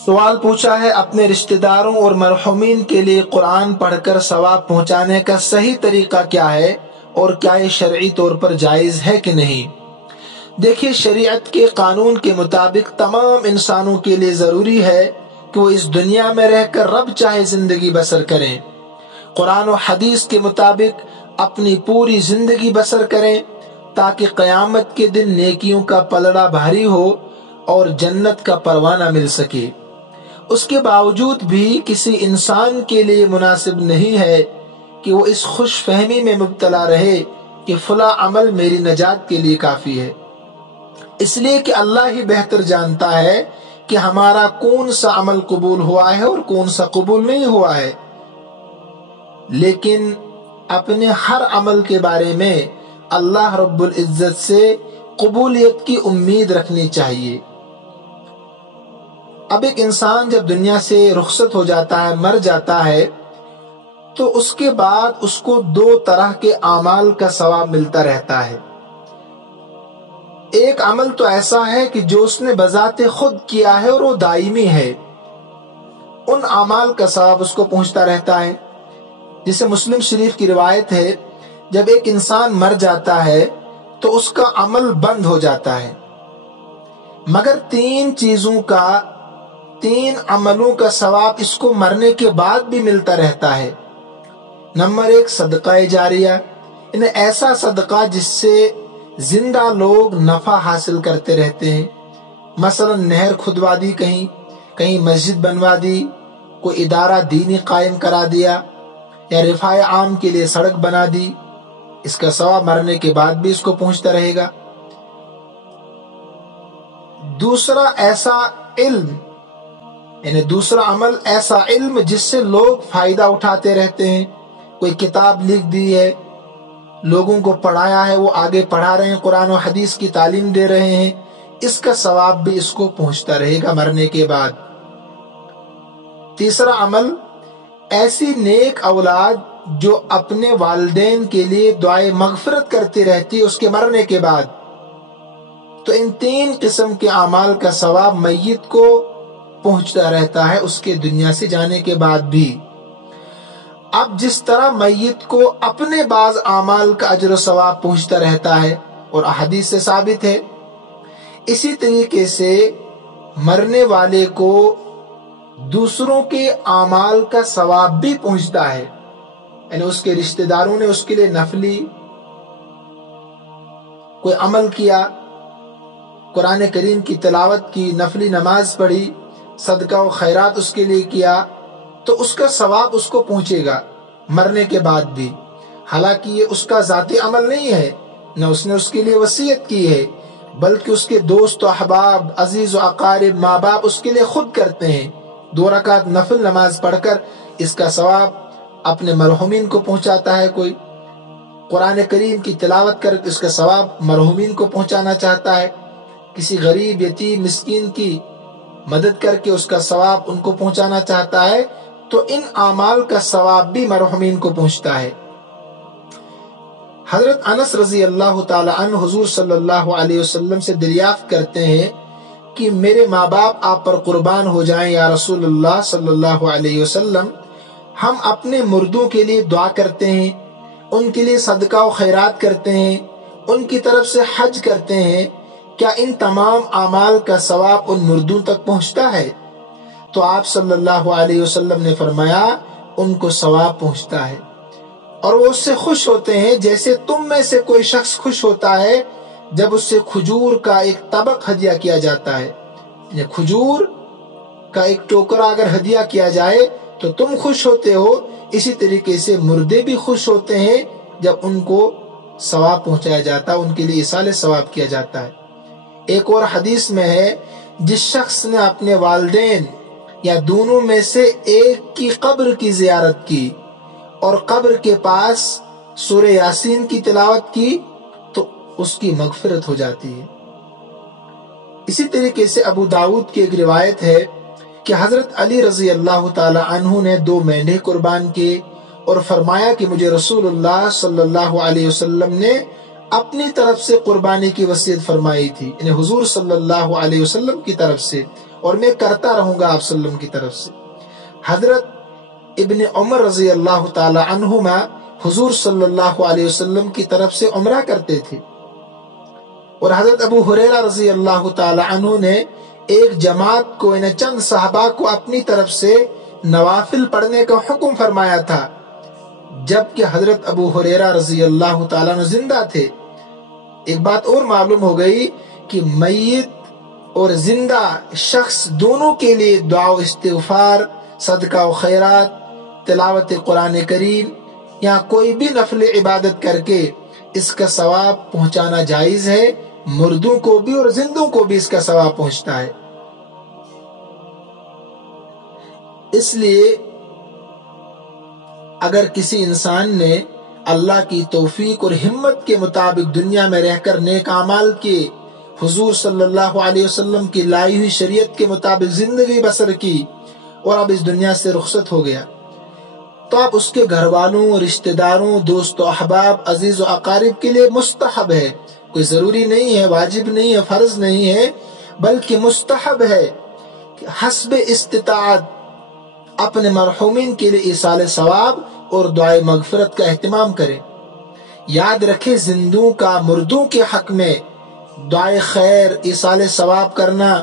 سوال پوچھا ہے اپنے رشتہ داروں اور مرحومین کے لیے قرآن پڑھ کر ثواب پہنچانے کا صحیح طریقہ کیا ہے اور کیا یہ شرعی طور پر جائز ہے کہ نہیں؟ دیکھیے، شریعت کے قانون کے مطابق تمام انسانوں کے لیے ضروری ہے کہ وہ اس دنیا میں رہ کر رب چاہے زندگی بسر کریں، قرآن و حدیث کے مطابق اپنی پوری زندگی بسر کریں تاکہ قیامت کے دن نیکیوں کا پلڑا بھاری ہو اور جنت کا پروانہ مل سکے۔ اس کے باوجود بھی کسی انسان کے لیے مناسب نہیں ہے کہ وہ اس خوش فہمی میں مبتلا رہے کہ فلاں عمل میری نجات کے لیے کافی ہے، اس لیے کہ اللہ ہی بہتر جانتا ہے کہ ہمارا کون سا عمل قبول ہوا ہے اور کون سا قبول نہیں ہوا ہے۔ لیکن اپنے ہر عمل کے بارے میں اللہ رب العزت سے قبولیت کی امید رکھنی چاہیے۔ اب ایک انسان جب دنیا سے رخصت ہو جاتا ہے، مر جاتا ہے، تو اس کے بعد اس کو دو طرح کے اعمال کا ثواب ملتا رہتا ہے۔ ایک عمل تو ایسا ہے کہ جو اس نے بذات خود کیا ہے اور وہ دائمی ہے، ان اعمال کا ثواب اس کو پہنچتا رہتا ہے۔ جسے مسلم شریف کی روایت ہے، جب ایک انسان مر جاتا ہے تو اس کا عمل بند ہو جاتا ہے، مگر تین عملوں کا ثواب اس کو مرنے کے بعد بھی ملتا رہتا ہے۔ نمبر 1، صدقہ جاریہ، یعنی ایسا صدقہ جس سے زندہ لوگ نفع حاصل کرتے رہتے ہیں، مثلا نہر کھدوا دی، کہیں مسجد بنوا دی، کوئی ادارہ دینی قائم کرا دیا، یا رفاع عام کے لیے سڑک بنا دی، اس کا ثواب مرنے کے بعد بھی اس کو پہنچتا رہے گا۔ دوسرا ایسا علم، یعنی دوسرا عمل ایسا علم جس سے لوگ فائدہ اٹھاتے رہتے ہیں، کوئی کتاب لکھ دی ہے، لوگوں کو پڑھایا ہے، وہ آگے پڑھا رہے ہیں، قرآن و حدیث کی تعلیم دے رہے ہیں، اس کا ثواب بھی اس کو پہنچتا رہے گا مرنے کے بعد۔ تیسرا عمل، ایسی نیک اولاد جو اپنے والدین کے لیے دعائے مغفرت کرتی رہتی ہے اس کے مرنے کے بعد۔ تو ان تین قسم کے اعمال کا ثواب میت کو پہنچتا رہتا ہے اس کے دنیا سے جانے کے بعد بھی۔ اب جس طرح میت کو اپنے بعض اعمال کا اجر و ثواب پہنچتا رہتا ہے اور احادیث سے ثابت ہے، اسی طریقے سے مرنے والے کو دوسروں کے اعمال کا ثواب بھی پہنچتا ہے، یعنی اس کے رشتہ داروں نے اس کے لیے نفلی کوئی عمل کیا، قرآن کریم کی تلاوت کی، نفلی نماز پڑھی، صدقہ و خیرات اس کے لیے کیا، تو اس کا ثواب اس کو پہنچے گا مرنے کے بعد بھی، حالانکہ یہ اس کا ذاتی عمل نہیں ہے، نہ اس نے اس کے لیے وصیت کی ہے، بلکہ اس کے دوست و احباب، عزیز و اقارب، ماں باپ اس کے لیے خود کرتے ہیں۔ 2 رکعت نفل نماز پڑھ کر اس کا ثواب اپنے مرحومین کو پہنچاتا ہے، کوئی قرآن کریم کی تلاوت کر اس کا ثواب مرحومین کو پہنچانا چاہتا ہے، کسی غریب، یتیم، مسکین کی مدد کر کے اس کا ثواب ان کو پہنچانا چاہتا ہے، تو ان اعمال کا ثواب بھی مرحومین کو پہنچتا ہے۔ حضرت انس رضی اللہ تعالی عنہ حضور صلی اللہ علیہ وسلم سے دریافت کرتے ہیں کہ میرے ماں باپ آپ پر قربان ہو جائیں یا رسول اللہ صلی اللہ علیہ وسلم، ہم اپنے مردوں کے لیے دعا کرتے ہیں، ان کے لیے صدقہ و خیرات کرتے ہیں، ان کی طرف سے حج کرتے ہیں، کیا ان تمام اعمال کا ثواب ان مردوں تک پہنچتا ہے؟ تو آپ صلی اللہ علیہ وسلم نے فرمایا ان کو ثواب پہنچتا ہے، اور وہ اس سے خوش ہوتے ہیں جیسے تم میں سے کوئی شخص خوش ہوتا ہے جب اس سے کھجور کا ایک طبق ہدیہ کیا جاتا ہے، یا کھجور کا ایک ٹوکرا اگر ہدیہ کیا جائے تو تم خوش ہوتے ہو، اسی طریقے سے مردے بھی خوش ہوتے ہیں جب ان کو ثواب پہنچایا جاتا ہے، ان کے لیے ایصال ثواب کیا جاتا ہے۔ ایک اور حدیث میں ہے، جس شخص نے اپنے والدین یا دونوں میں سے ایک کی قبر کی زیارت کی اور قبر کے پاس سورہ یاسین کی تلاوت کی تو اس کی مغفرت ہو جاتی ہے۔ اسی طریقے سے ابو داؤد کی ایک روایت ہے کہ حضرت علی رضی اللہ تعالی عنہ نے 2 مینڈھے قربان کیے اور فرمایا کہ مجھے رسول اللہ صلی اللہ علیہ وسلم نے اپنی طرف سے قربانی کی وصیت فرمائی تھی، یعنی حضور صلی اللہ علیہ وسلم کی طرف سے، اور میں کرتا رہوں گا آپ صلی اللہ علیہ وسلم کی طرف سے۔ حضرت ابن عمر رضی اللہ تعالی عنہما حضور صلی اللہ علیہ وسلم کی طرف سے عمرہ کرتے تھے، اور حضرت ابو ہریرہ رضی اللہ تعالی عنہ نے ایک جماعت کو یعنی چند صحابہ کو اپنی طرف سے نوافل پڑھنے کا حکم فرمایا تھا، جبکہ حضرت ابو ہریرہ رضی اللہ تعالیٰ عنہ زندہ تھے۔ ایک بات اور معلوم ہو گئی کہ میت اور زندہ شخص دونوں کے لیے دعا و استغفار، صدقہ و خیرات، تلاوت قرآن کریم یا کوئی بھی نفل عبادت کر کے اس کا ثواب پہنچانا جائز ہے۔ مردوں کو بھی اور زندوں کو بھی اس کا ثواب پہنچتا ہے۔ اس لیے اگر کسی انسان نے اللہ کی توفیق اور ہمت کے مطابق دنیا میں رہ کر نیک اعمال کے، حضور صلی اللہ علیہ وسلم کی لائی ہوئی شریعت کے مطابق زندگی بسر کی اور اب اس دنیا سے رخصت ہو گیا، تو اب اس کے گھر والوں، رشتہ داروں، دوست و احباب، عزیز و اقارب کے لیے مستحب ہے، کوئی ضروری نہیں ہے، واجب نہیں ہے، فرض نہیں ہے، بلکہ مستحب ہے کہ حسب استطاعت اپنے مرحومین کے لیے ایصال ثواب اور دعائے مغفرت کا اہتمام کریں۔ یاد رکھیں، زندوں کا مردوں کے حق میں دعائے خیر، ایصال ثواب کرنا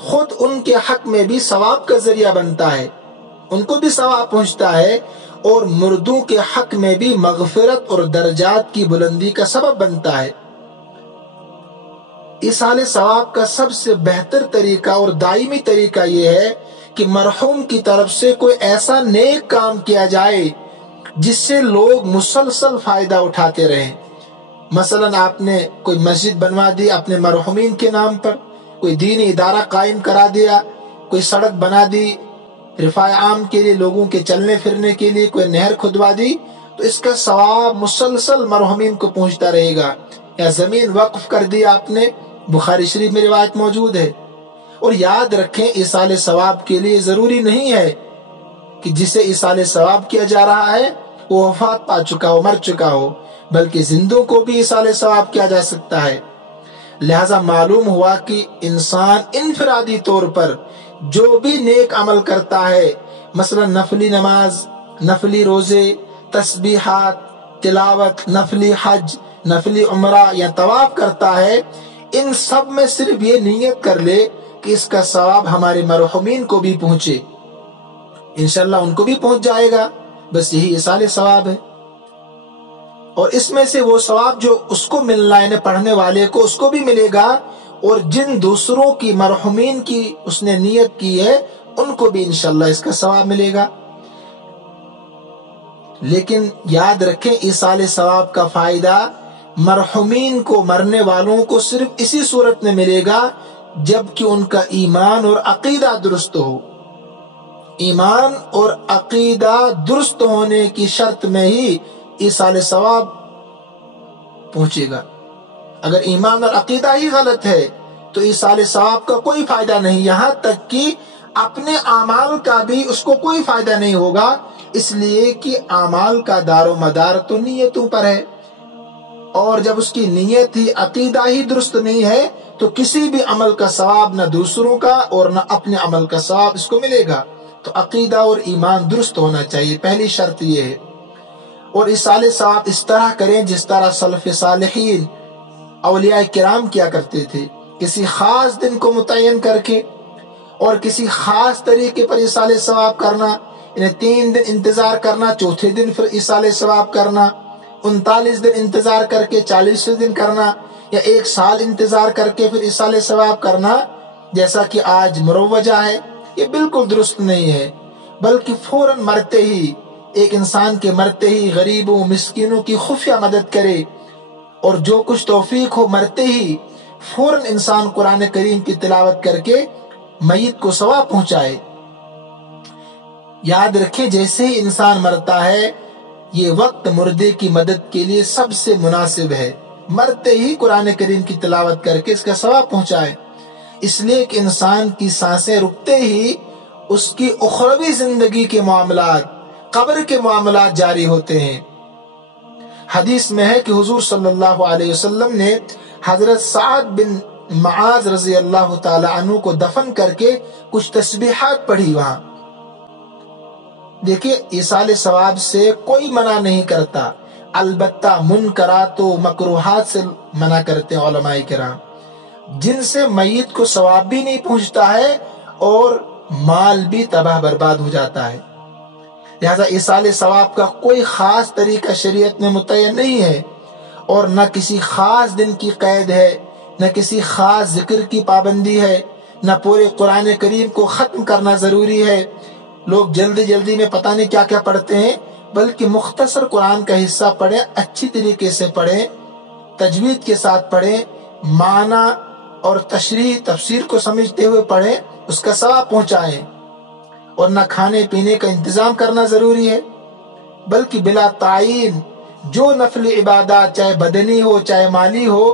خود ان کے حق میں بھی ثواب کا ذریعہ بنتا ہے، ان کو بھی ثواب پہنچتا ہے، اور مردوں کے حق میں بھی مغفرت اور درجات کی بلندی کا سبب بنتا ہے۔ ایصال ثواب کا سب سے بہتر طریقہ اور دائمی طریقہ یہ ہے کہ مرحوم کی طرف سے کوئی ایسا نیک کام کیا جائے جس سے لوگ مسلسل فائدہ اٹھاتے رہیں۔ مثلا آپ نے کوئی مسجد بنوا دی اپنے مرحومین کے نام پر، کوئی دینی ادارہ قائم کرا دیا، کوئی سڑک بنا دی رفاع عام کے لیے، لوگوں کے چلنے پھرنے کے لیے، کوئی نہر کھدوا دی، تو اس کا ثواب مسلسل مرحومین کو پہنچتا رہے گا۔ یا زمین وقف کر دی آپ نے، بخاری شریف میں روایت موجود ہے۔ اور یاد رکھیں، ایصال ثواب کے لیے ضروری نہیں ہے کہ جسے ایصال ثواب کیا جا رہا ہے وہ وفات پا چکا ہو، مر چکا ہو، بلکہ زندوں کو بھی ایصال ثواب کیا جا سکتا ہے۔ لہذا معلوم ہوا کہ انسان انفرادی طور پر جو بھی نیک عمل کرتا ہے، مثلا نفلی نماز، نفلی روزے، تسبیحات، تلاوت، نفلی حج، نفلی عمرہ یا طواف کرتا ہے، ان سب میں صرف یہ نیت کر لے کہ اس کا ثواب ہمارے مرحومین کو بھی پہنچے، انشاءاللہ ان کو بھی پہنچ جائے گا، بس یہی ایصال ثواب ہے۔ اور اس میں سے وہ ثواب جو اس کو ملنا ہے، پڑھنے والے کو، اس کو بھی ملے گا، اور جن دوسروں کی مرحومین کی اس نے نیت کی ہے ان کو بھی انشاءاللہ اس کا ثواب ملے گا۔ لیکن یاد رکھیں، ایصال ثواب کا فائدہ مرحومین کو، مرنے والوں کو صرف اسی صورت میں ملے گا جب کہ ان کا ایمان اور عقیدہ درست ہو۔ ایمان اور عقیدہ درست ہونے کی شرط میں ہی ایصال ثواب پہنچے گا۔ اگر ایمان اور عقیدہ ہی غلط ہے تو ایصال ثواب کا کوئی فائدہ نہیں، یہاں تک کہ اپنے اعمال کا بھی اس کو کوئی فائدہ نہیں ہوگا، اس لیے کہ اعمال کا دار و مدار تو نیتوں پر ہے، اور جب اس کی نیت ہی، عقیدہ ہی درست نہیں ہے تو کسی بھی عمل کا ثواب نہ دوسروں کا اور نہ اپنے عمل کا ثواب اس کو ملے گا۔ تو عقیدہ اور ایمان درست ہونا چاہیے، پہلی شرط یہ ہے۔ اور ایصال ثواب اس طرح کریں جس طرح سلف صالحین، اولیاء کرام کیا کرتے تھے، کسی خاص دن کو متعین کر کے اور کسی خاص طریقے پر ایصال ثواب کرنا، انہیں 3 دن انتظار کرنا، چوتھے دن پھر ایصال ثواب کرنا، 39 دن انتظار کر کے 40 دن کرنا، یا 1 سال انتظار کر کے پھر ایصال ثواب کرنا جیسا کہ آج مروجہ ہے، یہ بالکل درست نہیں ہے۔ بلکہ فوراً مرتے ہی، ایک انسان کے مرتے ہی غریبوں مسکینوں کی خفیہ مدد کرے، اور جو کچھ توفیق ہو مرتے ہی فوراً انسان قرآن کریم کی تلاوت کر کے میت کو ثواب پہنچائے۔ یاد رکھیں، جیسے ہی انسان مرتا ہے یہ وقت مردے کی مدد کے لیے سب سے مناسب ہے، مرتے ہی قرآن کریم کی تلاوت کر کے اس کا ثواب پہنچائے، اس لیے کہ انسان کی سانسیں رکتے ہی اس کی اخروی زندگی کے معاملات، قبر کے معاملات جاری ہوتے ہیں۔ حدیث میں ہے کہ حضور صلی اللہ علیہ وسلم نے حضرت سعد بن معاذ رضی اللہ تعالی عنہ کو دفن کر کے کچھ تسبیحات پڑھی وہاں۔ دیکھیے ایصال ثواب سے کوئی منع نہیں کرتا، البتہ منکرات و مکروہات سے منع کرتے ہیں علماء کرام، جن سے میت کو ثواب بھی نہیں پہنچتا ہے اور مال بھی تباہ برباد ہو جاتا ہے۔ لہذا ایصال ثواب کا کوئی خاص طریقہ شریعت میں متعین نہیں ہے، اور نہ کسی خاص دن کی قید ہے، نہ کسی خاص ذکر کی پابندی ہے، نہ پورے قرآن کریم کو ختم کرنا ضروری ہے۔ لوگ جلدی جلدی میں پتہ نہیں کیا کیا پڑھتے ہیں، بلکہ مختصر قرآن کا حصہ پڑھیں، اچھی طریقے سے پڑھیں، تجوید کے ساتھ پڑھیں، معنی اور تشریح تفسیر کو سمجھتے ہوئے پڑھیں، اس کا ثواب پہنچائیں۔ اور نہ کھانے پینے کا انتظام کرنا ضروری ہے، بلکہ بلا تعین جو نفل عبادات چاہے بدنی ہو چاہے مالی ہو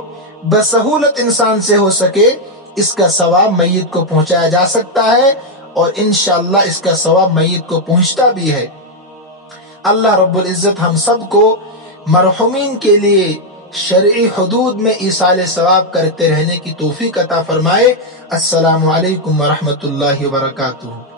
بسہولت انسان سے ہو سکے، اس کا ثواب میت کو پہنچایا جا سکتا ہے، اور انشاءاللہ اس کا ثواب میت کو پہنچتا بھی ہے۔ اللہ رب العزت ہم سب کو مرحومین کے لیے شرعی حدود میں ایصال ثواب کرتے رہنے کی توفیق عطا فرمائے۔ السلام علیکم ورحمۃ اللہ وبرکاتہ۔